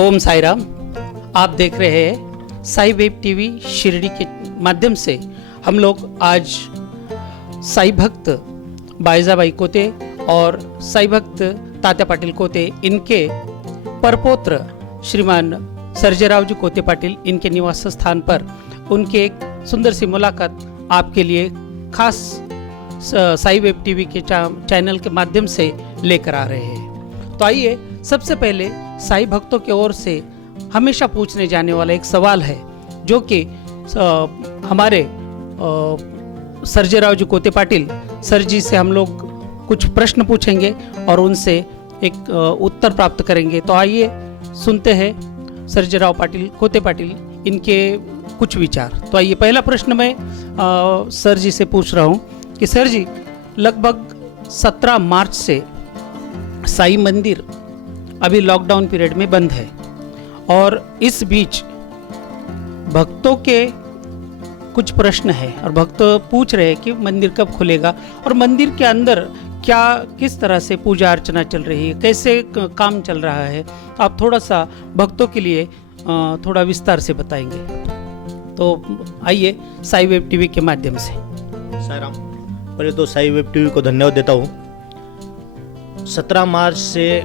ओम साई राम। आप देख रहे हैं साई वेब टीवी शिरडी के माध्यम से। हम लोग आज साई भक्त बायजाबाई कोते और साई भक्त तात्या पाटील कोते इनके परपौत्र श्रीमान सर्जेराव जी कोते पाटील इनके निवास स्थान पर उनके एक सुंदर सी मुलाकात आपके लिए खास साई वेब टीवी के चैनल के माध्यम से लेकर आ रहे हैं। तो आइए सबसे पहले साई भक्तों की ओर से हमेशा पूछने जाने वाला एक सवाल है जो कि हमारे सर्जेराव जी कोते पाटील सर जी से हम लोग कुछ प्रश्न पूछेंगे और उनसे एक उत्तर प्राप्त करेंगे। तो आइए सुनते हैं सर्जेराव पाटील कोते पाटील इनके कुछ विचार। तो आइए पहला प्रश्न मैं सर जी से पूछ रहा हूँ कि सर जी, लगभग 17 मार्च से साई मंदिर अभी लॉकडाउन पीरियड में बंद है और इस बीच भक्तों के कुछ प्रश्न है और भक्त पूछ रहे हैं कि मंदिर कब खुलेगा और मंदिर के अंदर क्या किस तरह से पूजा अर्चना चल रही है, कैसे काम चल रहा है। आप थोड़ा सा भक्तों के लिए थोड़ा विस्तार से बताएंगे। तो आइए साई वेब टीवी के माध्यम से। साई राम। पहले तो साई वेब टीवी को धन्यवाद देता हूँ। 17 मार्च से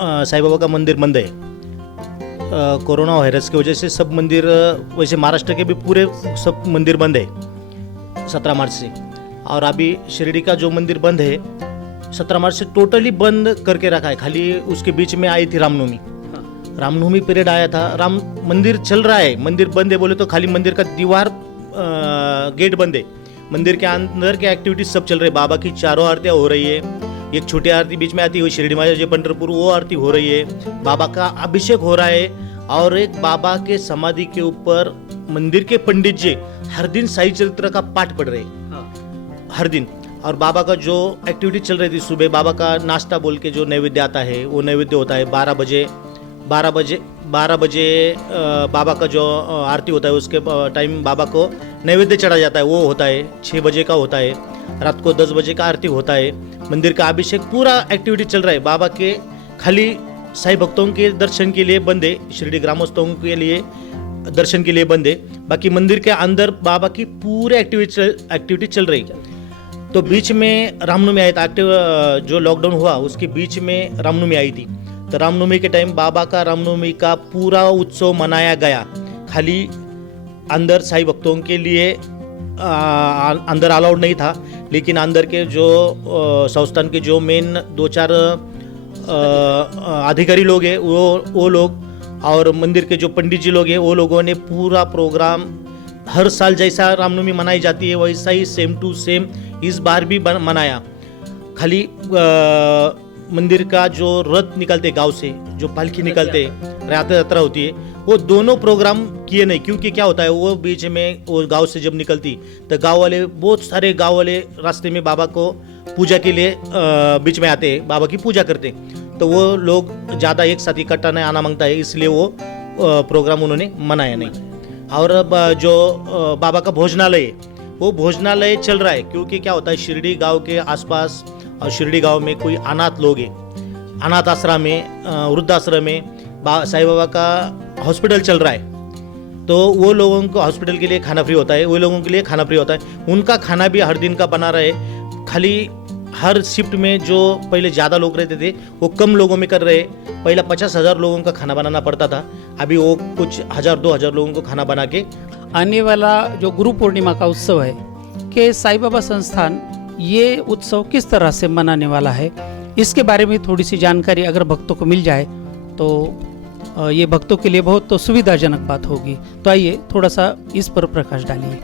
साई बाबा का मंदिर बंद है। कोरोना वायरस की वजह से सब मंदिर, वैसे महाराष्ट्र के भी पूरे सब मंदिर बंद है 17 मार्च से। और अभी शिरडी का जो मंदिर बंद है 17 मार्च से टोटली बंद करके रखा है। खाली उसके बीच में आई थी रामनवमी। रामनवमी पीरियड आया था। राम मंदिर चल रहा है, मंदिर बंद है बोले तो खाली मंदिर का दीवार गेट बंद है। मंदिर के अंदर के एक्टिविटीज सब चल रही है। बाबा की चारों आरतियाँ हो रही है। एक छोटी आरती बीच में आती है शिरडी महाराज पंढरपुर, वो आरती हो रही है। बाबा का अभिषेक हो रहा है और एक बाबा के समाधि के ऊपर मंदिर के पंडित जी हर दिन साई चरित्र का पाठ पढ़ रहे हैं हर दिन। और बाबा का जो एक्टिविटी चल रही थी, सुबह बाबा का नाश्ता बोल के जो नैवेद्य आता है वो नैवेद्य होता है 12 बजे बाबा का जो आरती होता है उसके टाइम बाबा को नैवेद्य चढ़ा जाता है, वो होता है 6 बजे का होता है। रात को 10 बजे का आरती होता है। मंदिर का अभिषेक पूरा एक्टिविटी चल रहा है। बाबा के खाली साई भक्तों के दर्शन के लिए बंद है, शिरडी ग्रामस्थों के लिए दर्शन के लिए बंद है। बाकी मंदिर के अंदर बाबा की पूरे एक्टिविटी चल रही। तो बीच में रामनवमी आया था। जो लॉकडाउन हुआ उसके बीच में रामनवमी आई थी। तो रामनवमी के टाइम बाबा का रामनवमी का पूरा उत्सव मनाया गया। खाली अंदर साई भक्तों के लिए अंदर अलाउड नहीं था, लेकिन अंदर के जो संस्थान के जो मेन 2-4 अधिकारी लोग हैं वो लोग और मंदिर के जो पंडित जी लोग हैं वो लोगों ने पूरा प्रोग्राम हर साल जैसा रामनवमी मनाई जाती है वैसा ही सेम टू सेम इस बार भी मनाया। खाली मंदिर का जो रथ निकलते गांव से, जो पालकी निकलते, रथ यात्रा होती है, वो दोनों प्रोग्राम किए नहीं। क्योंकि क्या होता है, वो बीच में वो गांव से जब निकलती तो गांव वाले, बहुत सारे गांव वाले रास्ते में बाबा को पूजा के लिए बीच में आते हैं, बाबा की पूजा करते। तो वो लोग ज़्यादा एक साथ इकट्ठा नहीं आना मांगता है, इसलिए वो प्रोग्राम उन्होंने मनाया नहीं। और अब जो बाबा का भोजनालय, वो भोजनालय चल रहा है। क्योंकि क्या होता है, शिरडी गाँव के आसपास और शिरडी गांव में कोई अनाथ लोग हैं, अनाथ आश्रम में, वृद्धाश्रम में साई बाबा का हॉस्पिटल चल रहा है। तो वो लोगों को हॉस्पिटल के लिए खाना फ्री होता है, वो लोगों के लिए खाना फ्री होता है। उनका खाना भी हर दिन का बना रहे। खाली हर शिफ्ट में जो पहले ज़्यादा लोग रहते थे वो कम लोगों में कर रहे। पहले 50,000 लोगों का खाना बनाना पड़ता था, अभी वो कुछ 1,000-2,000 लोगों को खाना बना के। आने वाला जो गुरु पूर्णिमा का उत्सव है कि साई बाबा संस्थान ये उत्सव किस तरह से मनाने वाला है, इसके बारे में थोड़ी सी जानकारी अगर भक्तों को मिल जाए तो ये भक्तों के लिए बहुत तो सुविधाजनक बात होगी। तो आइए थोड़ा सा इस पर प्रकाश डालिए।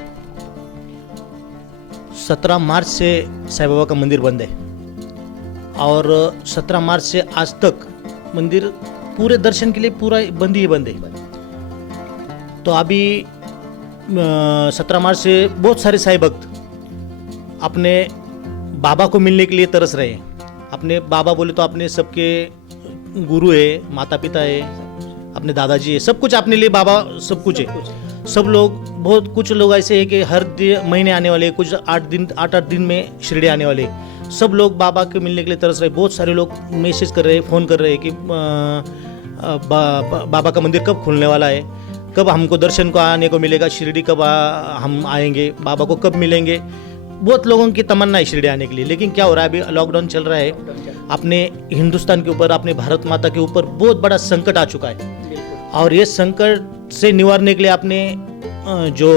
17 मार्च से साई बाबा का मंदिर बंद है और 17 मार्च से आज तक मंदिर पूरे दर्शन के लिए पूरा बंद ही बंद है। तो अभी 17 मार्च से बहुत सारे साई भक्त अपने बाबा को मिलने के लिए तरस रहे हैं। अपने बाबा बोले तो अपने सबके गुरु है, माता पिता है, अपने दादाजी है, सब कुछ अपने लिए बाबा सब कुछ है। सब लोग, बहुत कुछ लोग ऐसे हैं कि हर महीने आने वाले, कुछ 8 दिन में शिरडी आने वाले। सब लोग बाबा के मिलने के लिए तरस रहे। बहुत सारे लोग मैसेज कर रहे हैं, फ़ोन कर रहे हैं कि बाबा का मंदिर कब खुलने वाला है, कब हमको दर्शन को आने को मिलेगा, शिरडी कब हम आएंगे, बाबा को कब मिलेंगे। बहुत लोगों की तमन्ना है शिरडी आने के लिए, लेकिन क्या हो रहा है, अभी लॉकडाउन चल रहा है, अपने हिंदुस्तान के ऊपर, अपने भारत माता के ऊपर बहुत बड़ा संकट आ चुका है। और ये संकट से निवारने के लिए अपने जो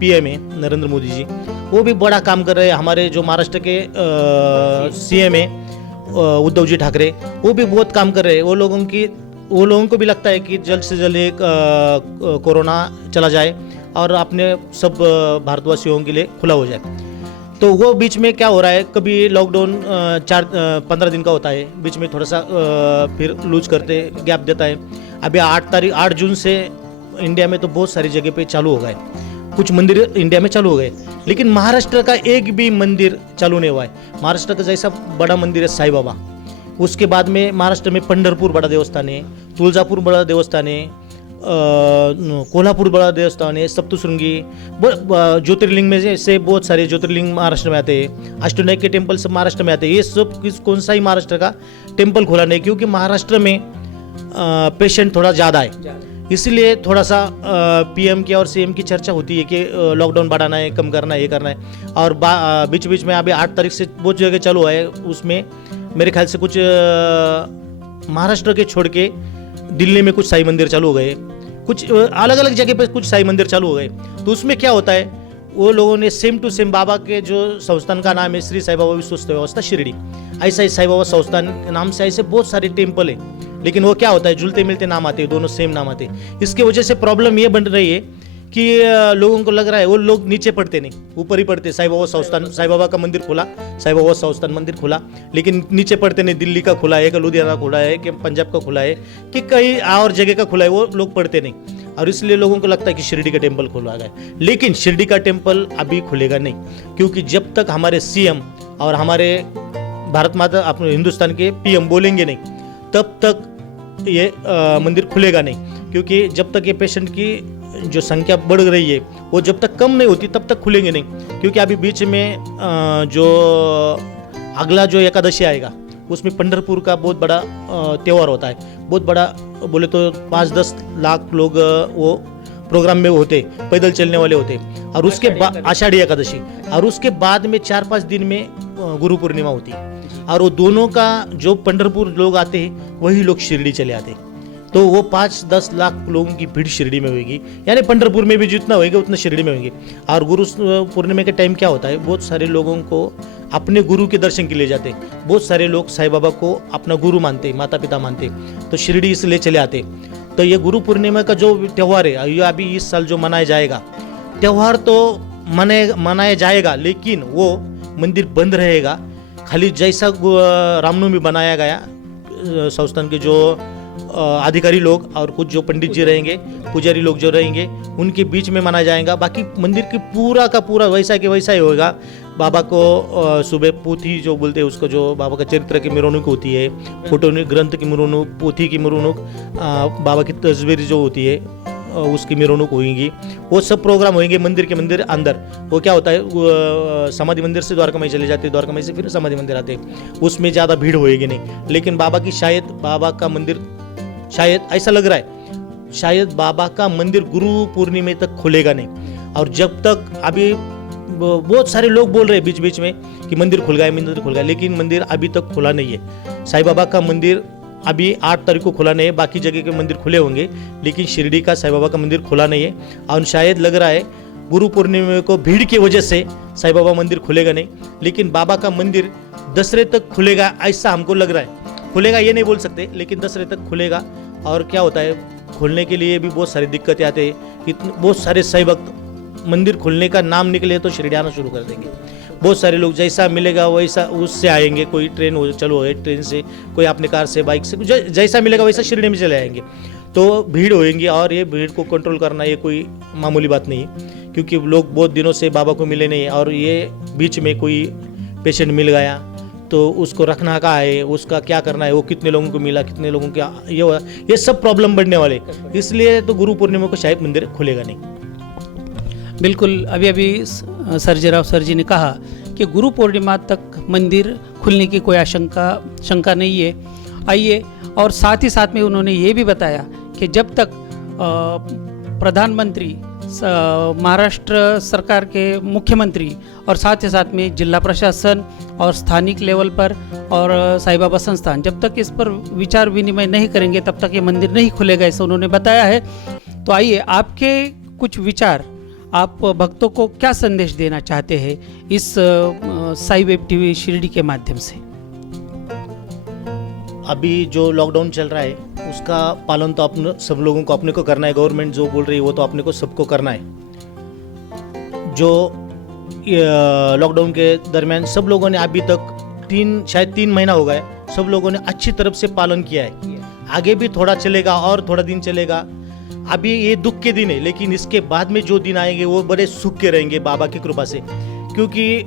पीएम है नरेंद्र मोदी जी, वो भी बड़ा काम कर रहे हैं। हमारे जो महाराष्ट्र के सीएम है उद्धव जी ठाकरे, वो भी बहुत काम कर रहे हैं। वो लोगों को भी लगता है कि जल्द से जल्द एक कोरोना चला जाए और अपने सब भारतवासियों के लिए खुला हो जाए। तो वो बीच में क्या हो रहा है, कभी लॉकडाउन 15 दिन का होता है, बीच में थोड़ा सा फिर लूज करते गैप देता है। अभी 8 जून से इंडिया में तो बहुत सारी जगह पे चालू हो गए, कुछ मंदिर इंडिया में चालू हो गए, लेकिन महाराष्ट्र का एक भी मंदिर चालू नहीं हुआ है। महाराष्ट्र का जैसा बड़ा मंदिर है साईं बाबा, उसके बाद में महाराष्ट्र में पंढरपुर बड़ा देवस्थान है, तुळजापुर बड़ा देवस्थान है, कोल्हापुर बड़ा देवस्थान है, सप्तशृंगी ज्योतिर्लिंग में से बहुत सारे ज्योतिर्लिंग महाराष्ट्र में आते हैं, अष्टविनायक के टेम्पल सब महाराष्ट्र में आते हैं। ये सब कौन सा ही महाराष्ट्र का टेम्पल खोला नहीं, क्योंकि महाराष्ट्र में पेशेंट थोड़ा ज़्यादा है, इसलिए थोड़ा सा पीएम की और सीएम की चर्चा होती है कि लॉकडाउन बढ़ाना है, कम करना है, ये करना है। और बीच बीच में अभी 8 तारीख से बहुत जगह चालू हुआ है, उसमें मेरे ख्याल से कुछ महाराष्ट्र के छोड़ के दिल्ली में कुछ साईं मंदिर चालू हो गए, कुछ अलग अलग जगह पे कुछ साईं मंदिर चालू हो गए। तो उसमें क्या होता है, वो लोगों ने सेम टू सेम बाबा के जो संस्थान का नाम है श्री साईं बाबा विश्वस्त व्यवस्था शिरडी, ऐसा ही साईं बाबा संस्थान के नाम से ऐसे बहुत सारे टेम्पल है, लेकिन वो क्या होता है, जुलते मिलते नाम आते हैं, दोनों सेम नाम आते हैं। इसकी वजह से प्रॉब्लम ये बन रही है कि लोगों को लग रहा है वो लोग नीचे पढ़ते नहीं, ऊपर ही पढ़ते। साईं बाबा संस्थान, साईं बाबा का मंदिर खुला, साईं बाबा संस्थान मंदिर खुला, लेकिन नीचे पढ़ते नहीं। दिल्ली का खुला है कि लुधियाना खुला है कि पंजाब का खुला है कि कई और जगह का खुला है, वो लोग पढ़ते नहीं, और इसलिए लोगों को लगता है कि शिरडी का टेम्पल खुला गया। लेकिन शिरडी का टेम्पल अभी खुलेगा नहीं, क्योंकि जब तक हमारे सीएम और हमारे भारत माता अपने हिंदुस्तान के पीएम बोलेंगे नहीं, तब तक ये मंदिर खुलेगा नहीं। क्योंकि जब तक ये पेशेंट की जो संख्या बढ़ रही है, वो जब तक कम नहीं होती तब तक खुलेंगे नहीं। क्योंकि अभी बीच में जो अगला जो एकादशी आएगा, उसमें पंढरपुर का बहुत बड़ा त्यौहार होता है, बहुत बड़ा, बोले तो 5-10 लाख लोग वो प्रोग्राम में होते, पैदल चलने वाले होते। और उसके बाद आषाढ़ी एकादशी, और उसके बाद में 4-5 दिन में गुरु पूर्णिमा होती है, और वो दोनों का जो पंढरपुर लोग आते हैं वही लोग शिरडी चले आते हैं। तो वो 5-10 लाख लोगों की भीड़ शिरडी में होगी, यानी पंढरपुर में भी जितना होगा उतना शिरडी में होंगे। और गुरु पूर्णिमा के टाइम क्या होता है, बहुत सारे लोगों को अपने गुरु के दर्शन के लिए जाते हैं। बहुत सारे लोग साईं बाबा को अपना गुरु मानते, माता पिता मानते, तो शिरडी इसलिए चले आते। तो ये गुरु पूर्णिमा का जो त्यौहार है, ये अभी इस साल जो मनाया जाएगा, त्यौहार तो मनाया जाएगा, लेकिन वो मंदिर बंद रहेगा। खाली जैसा रामनवमी बनाया गया, संस्थान के जो अधिकारी लोग और कुछ जो पंडित जी रहेंगे, पुजारी लोग जो रहेंगे, उनके बीच में मनाया जाएगा। बाकी मंदिर की पूरा का पूरा वैसा के वैसा ही होगा। बाबा को सुबह पोथी जो बोलते हैं उसको, जो बाबा का चरित्र की मिरवणूक होती है, फोटो ग्रंथ की मिरवणूक, पोथी की मिरवणूक, बाबा की तस्वीर जो होती है उसकी मिरवणूक होगी, वो सब प्रोग्राम होंगे मंदिर के मंदिर अंदर। वो क्या होता है, समाधि मंदिर से द्वारका माई चले जाते हैं, द्वारका माई से फिर समाधि मंदिर आते हैं, उसमें ज़्यादा भीड़ होएगी नहीं। लेकिन बाबा का मंदिर शायद ऐसा लग रहा है, शायद बाबा का मंदिर गुरु पूर्णिमा तक खुलेगा नहीं। और जब तक अभी बहुत सारे लोग बोल रहे हैं बीच बीच में कि मंदिर खुल गया, लेकिन मंदिर अभी तक खुला नहीं है। साईं बाबा का मंदिर अभी 8 तारीख को खुला नहीं है, बाकी जगह के मंदिर खुले होंगे, लेकिन शिरडी का साईं बाबा का मंदिर खुला नहीं है। और शायद लग रहा है गुरु पूर्णिमा को भीड़ की वजह से साईं बाबा मंदिर खुलेगा नहीं, लेकिन बाबा का मंदिर दशहरे तक खुलेगा, ऐसा हमको लग रहा है। खुलेगा ये नहीं बोल सकते, लेकिन दशहरे तक खुलेगा। और क्या होता है, खोलने के लिए भी बहुत सारी दिक्कतें आते हैं। बहुत सारे साईं भक्त मंदिर खुलने का नाम निकले तो शिरडी आना शुरू कर देंगे। बहुत सारे लोग जैसा मिलेगा वैसा उससे आएंगे, कोई ट्रेन चलो है, ट्रेन से, कोई अपने कार से, बाइक से, जैसा मिलेगा वैसा शिरडी में चले आएंगे। तो भीड़ होएंगी, और ये भीड़ को कंट्रोल करना ये कोई मामूली बात नहीं, क्योंकि लोग बहुत दिनों से बाबा को मिले नहीं, और ये बीच में कोई पेशेंट मिल गया तो उसको रखना कहाँ है, उसका क्या करना है, वो कितने लोगों को मिला, कितने लोगों का ये सब प्रॉब्लम बढ़ने वाले। इसलिए तो गुरु पूर्णिमा को शायद मंदिर खुलेगा नहीं। बिल्कुल, अभी सर्जेराव सर जी ने कहा कि गुरु पूर्णिमा तक मंदिर खुलने की कोई शंका नहीं है। आइए, और साथ ही साथ में उन्होंने ये भी बताया कि जब तक प्रधानमंत्री, महाराष्ट्र सरकार के मुख्यमंत्री और साथ ही साथ में जिला प्रशासन और स्थानिक लेवल पर और साईं बाबा संस्थान जब तक इस पर विचार विनिमय नहीं करेंगे तब तक ये मंदिर नहीं खुलेगा, ऐसा उन्होंने बताया है। तो आइए, आपके कुछ विचार, आप भक्तों को क्या संदेश देना चाहते हैं इस साई वेब टीवी शिरडी के माध्यम से? अभी जो लॉकडाउन चल रहा है उसका पालन तो अपने सब लोगों को अपने को करना है। गवर्नमेंट जो बोल रही है वो तो अपने को सबको करना है। जो लॉकडाउन के दरमियान सब लोगों ने अभी तक शायद 3 महीना हो गया, सब लोगों ने अच्छी तरफ से पालन किया है। आगे भी थोड़ा चलेगा और थोड़ा दिन चलेगा। अभी ये दुख के दिन है, लेकिन इसके बाद में जो दिन आएंगे वो बड़े सुख के रहेंगे बाबा की कृपा से। क्योंकि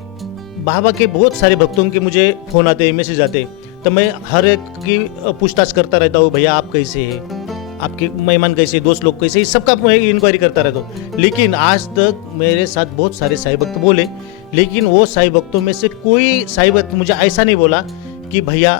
बाबा के बहुत सारे भक्तों के मुझे फ़ोन आते हैं, मैसेज आते हैं, तो मैं हर एक की पूछताछ करता रहता हूँ, भैया आप कैसे हैं, आपके मेहमान कैसे, दोस्त लोग कैसे, सबका मैं इंक्वायरी करता रहता हूँ। लेकिन आज तक मेरे साथ बहुत सारे साईं भक्त बोले, लेकिन वो साईं भक्तों में से कोई साईं भक्त मुझे ऐसा नहीं बोला कि भैया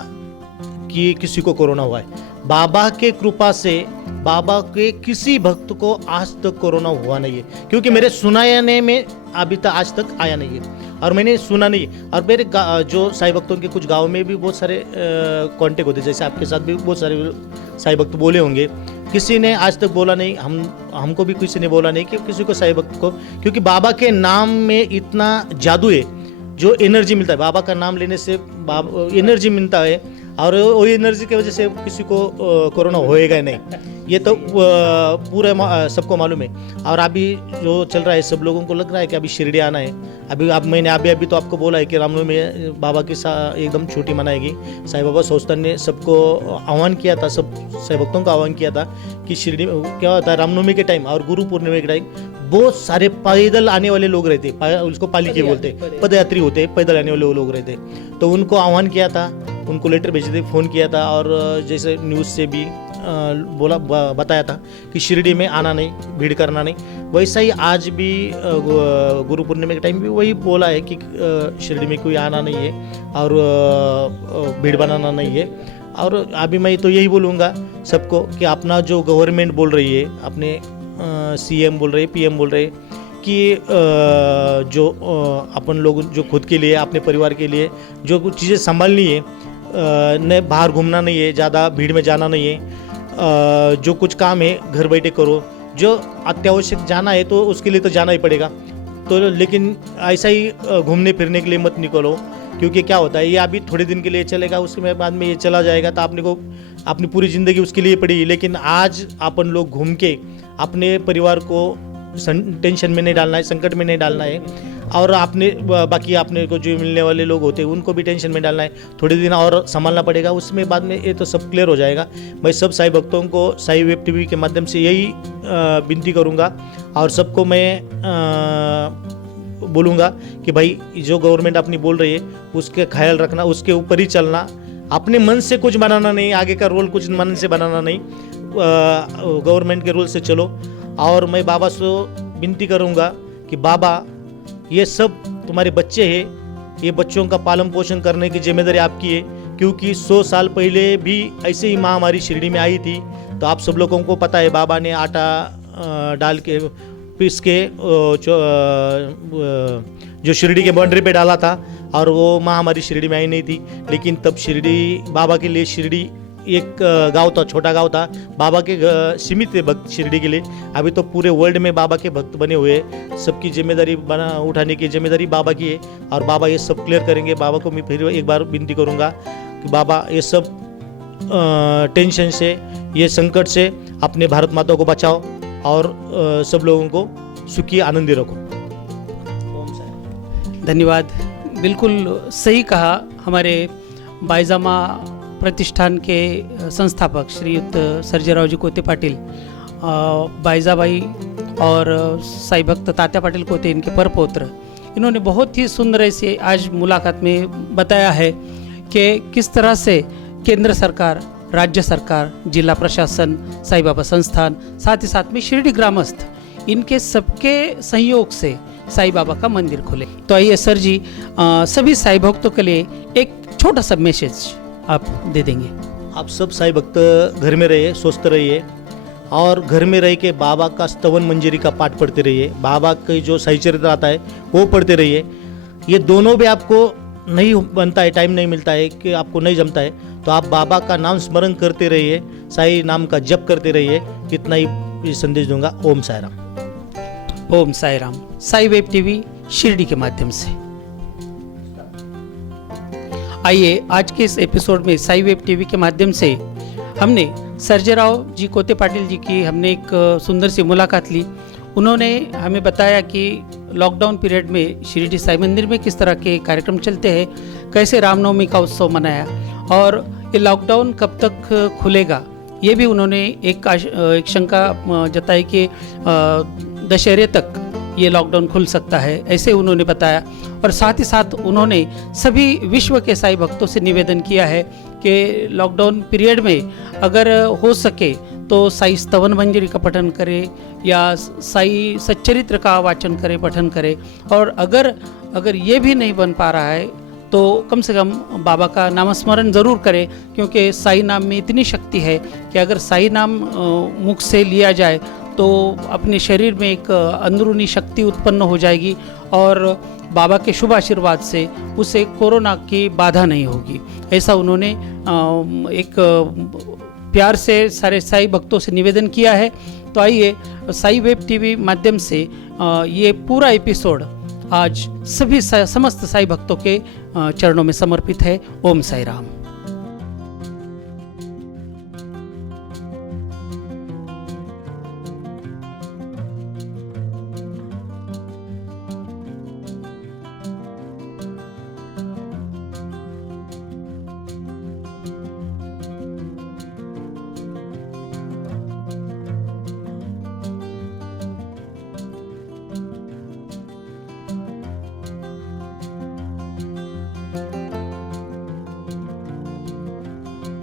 कि किसी को कोरोना हुआ है। बाबा के कृपा से बाबा के किसी भक्त को आज तक कोरोना हुआ नहीं है, क्योंकि मेरे सुनाने में अभी तक आज तक आया नहीं है और मैंने सुना नहीं। और मेरे जो साईं भक्तों के कुछ गांव में भी बहुत सारे कांटेक्ट होते, जैसे आपके साथ भी बहुत सारे साईं भक्त बोले होंगे, किसी ने आज तक बोला नहीं, हमको भी किसी ने बोला नहीं कि किसी को साईं भक्त को, क्योंकि बाबा के नाम में इतना जादू है, जो एनर्जी मिलता है बाबा का नाम लेने से, एनर्जी मिलता है, और वो एनर्जी की वजह से किसी को कोरोना होएगा नहीं, ये तो पूरा सबको मालूम है। और अभी जो चल रहा है, सब लोगों को लग रहा है कि अभी शिरडी आना है। मैंने अभी तो आपको बोला है कि रामनवमी में बाबा की एकदम छुट्टी मनाएगी। साईं बाबा संस्थान ने सबको आह्वान किया था, सब साईं भक्तों का आह्वान किया था कि शिरडी क्या होता है, रामनवमी के टाइम और गुरु पूर्णिमा के टाइम बहुत सारे पैदल आने वाले लोग रहते, उसको पालकी बोलते, पदयात्री होते, पैदल आने वाले लोग रहते। तो उनको आह्वान किया था, उनको लेटर भेजे थे, फ़ोन किया था, और जैसे न्यूज़ से भी बताया था कि शिरडी में आना नहीं, भीड़ करना नहीं। वैसा ही आज भी गुरु पूर्णिमा के टाइम भी वही बोला है कि शिरडी में कोई आना नहीं है और भीड़ बनाना नहीं है। और अभी मैं तो यही बोलूँगा सबको कि अपना जो गवर्नमेंट बोल रही है, अपने CM बोल रहे, PM बोल रहे कि जो अपन लोग जो खुद के लिए, अपने परिवार के लिए जो कुछ चीज़ें संभालनी है, न बाहर घूमना नहीं है, ज़्यादा भीड़ में जाना नहीं है, जो कुछ काम है घर बैठे करो, जो अत्यावश्यक जाना है तो उसके लिए तो जाना ही पड़ेगा। तो लेकिन ऐसा ही घूमने फिरने के लिए मत निकलो, क्योंकि क्या होता है, ये अभी थोड़े दिन के लिए चलेगा, उसके बाद में ये चला जाएगा, तो आपने को अपनी पूरी ज़िंदगी उसके लिए पड़ी। लेकिन आज अपन लोग घूम के अपने परिवार को टेंशन में नहीं डालना है, संकट में नहीं डालना है, और आपने बाकी आपने को जो मिलने वाले लोग होते हैं उनको भी टेंशन में डालना है। थोड़े दिन और संभालना पड़ेगा, उसमें बाद में ये तो सब क्लियर हो जाएगा। मैं सब साईं भक्तों को साई वेब टीवी के माध्यम से यही विनती करूँगा, और सबको मैं बोलूँगा कि भाई जो गवर्नमेंट अपनी बोल रही है उसके ख्याल रखना, उसके ऊपर ही चलना, अपने मन से कुछ बनाना नहीं, आगे का रोल कुछ मन से बनाना नहीं, गवर्नमेंट के रूल से चलो। और मैं बाबा से विनती करूँगा कि बाबा ये सब तुम्हारे बच्चे हैं, ये बच्चों का पालन पोषण करने की जिम्मेदारी आपकी है, क्योंकि 100 साल पहले भी ऐसे ही महामारी शिरडी में आई थी। तो आप सब लोगों को पता है, बाबा ने आटा डाल के पीस के जो शिरडी के बाउंड्री पे डाला था, और वो महामारी शिरडी में आई नहीं थी। लेकिन तब शिरडी बाबा के लिए, शिरडी एक गांव था, छोटा गांव था, बाबा के सीमित थे भक्त शिरडी के लिए। अभी तो पूरे वर्ल्ड में बाबा के भक्त बने हुए हैं, सबकी जिम्मेदारी उठाने की जिम्मेदारी बाबा की है, और बाबा ये सब क्लियर करेंगे। बाबा को मैं फिर एक बार विनती करूंगा कि बाबा ये सब टेंशन से, ये संकट से अपने भारत माता को बचाओ, और सब लोगों को सुखी आनंदी रखो। धन्यवाद। बिल्कुल सही कहा। हमारे बाईजामा प्रतिष्ठान के संस्थापक श्रीयुक्त सर्जेराव जी कोते पाटिल, बाईजाबाई और साईं भक्त तात्या पाटिल कोते, इनके परपौत्र, इन्होंने बहुत ही सुंदर से आज मुलाकात में बताया है कि किस तरह से केंद्र सरकार, राज्य सरकार, जिला प्रशासन, साईं बाबा संस्थान, साथ ही साथ में शिरडी ग्रामस्थ, इनके सबके सहयोग से साईं बाबा का मंदिर खुले। तो आइए सर जी, सभी साईं भक्तों के लिए एक छोटा सा मैसेज आप दे देंगे। आप सब साईं भक्त घर में रहिए, स्वस्थ रहिए और घर में रह के बाबा का स्तवन मंजरी का पाठ पढ़ते रहिए, बाबा के जो साई चरित्र आता है वो पढ़ते रहिए। ये दोनों भी आपको नहीं बनता है, टाइम नहीं मिलता है कि आपको नहीं जमता है, तो आप बाबा का नाम स्मरण करते रहिए, साई नाम का जप करते रहिए। कितना ही संदेश दूंगा। ओम साई राम। ओम साई राम। साई वेब टीवी शिरडी के माध्यम से। आइए आज के इस एपिसोड में साई वेब टीवी के माध्यम से हमने सर्जेराव जी कोते पाटिल जी की हमने एक सुंदर सी मुलाकात ली। उन्होंने हमें बताया कि लॉकडाउन पीरियड में शिरडी साई मंदिर में किस तरह के कार्यक्रम चलते हैं, कैसे रामनवमी का उत्सव मनाया और ये लॉकडाउन कब तक खुलेगा, ये भी उन्होंने एक शंका जताई कि दशहरे तक ये लॉकडाउन खुल सकता है, ऐसे उन्होंने बताया। और साथ ही साथ उन्होंने सभी विश्व के साई भक्तों से निवेदन किया है कि लॉकडाउन पीरियड में अगर हो सके तो साई स्तवन मंजरी का पठन करें या साई सच्चरित्र का वाचन करें, पठन करें। और अगर ये भी नहीं बन पा रहा है तो कम से कम बाबा का नामस्मरण ज़रूर करें, क्योंकि साई नाम में इतनी शक्ति है कि अगर साई नाम मुख से लिया जाए तो अपने शरीर में एक अंदरूनी शक्ति उत्पन्न हो जाएगी और बाबा के शुभ आशीर्वाद से उसे कोरोना की बाधा नहीं होगी। ऐसा उन्होंने एक प्यार से सारे साई भक्तों से निवेदन किया है। तो आइए साई वेब टीवी माध्यम से ये पूरा एपिसोड आज सभी समस्त साई भक्तों के चरणों में समर्पित है। ओम साई राम।